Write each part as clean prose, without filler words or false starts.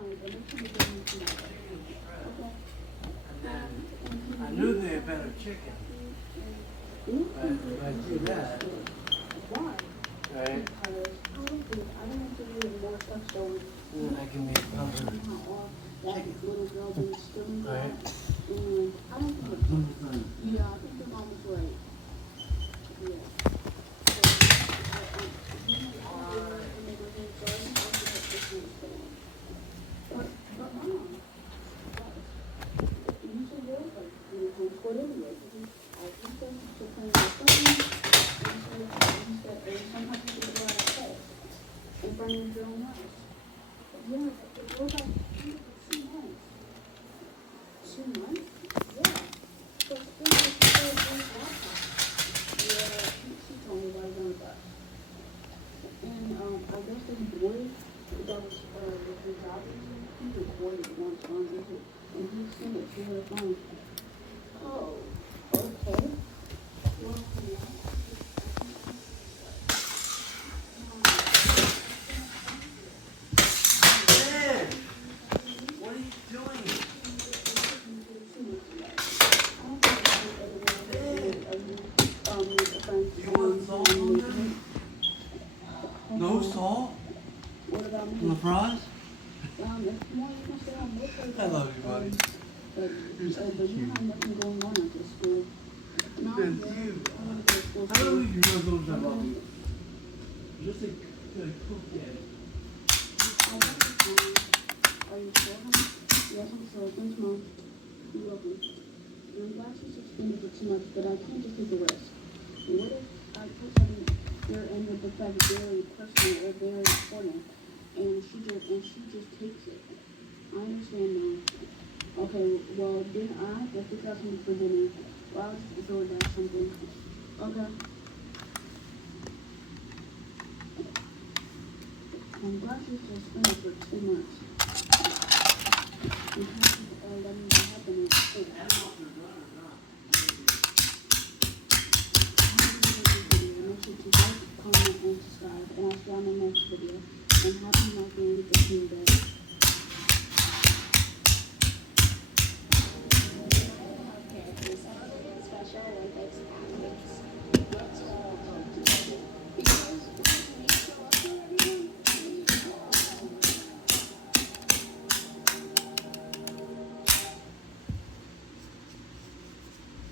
I knew they had better chicken. But if I do that, right? Then I can make other chicken. Right? Man, what are you doing? You want salt on that? No salt? On the fries? I love you, buddy. You're so cute. That's you. I don't think you know so much I love you. Just a cool kid.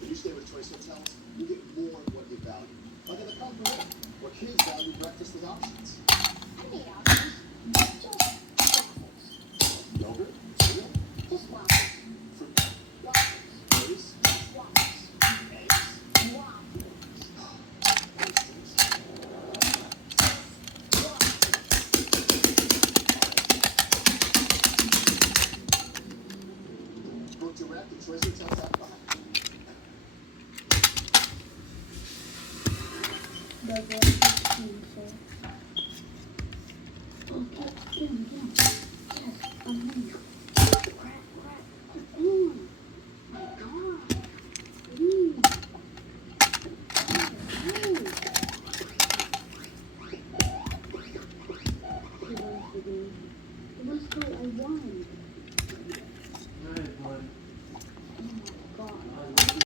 When you stay with Choice Hotels, you get more of what you value. Like in the Comfort Inn, where kids value breakfast with options. Yogurt, cereal, fruit, berries, eggs, book direct at choicehotels.com. Okay,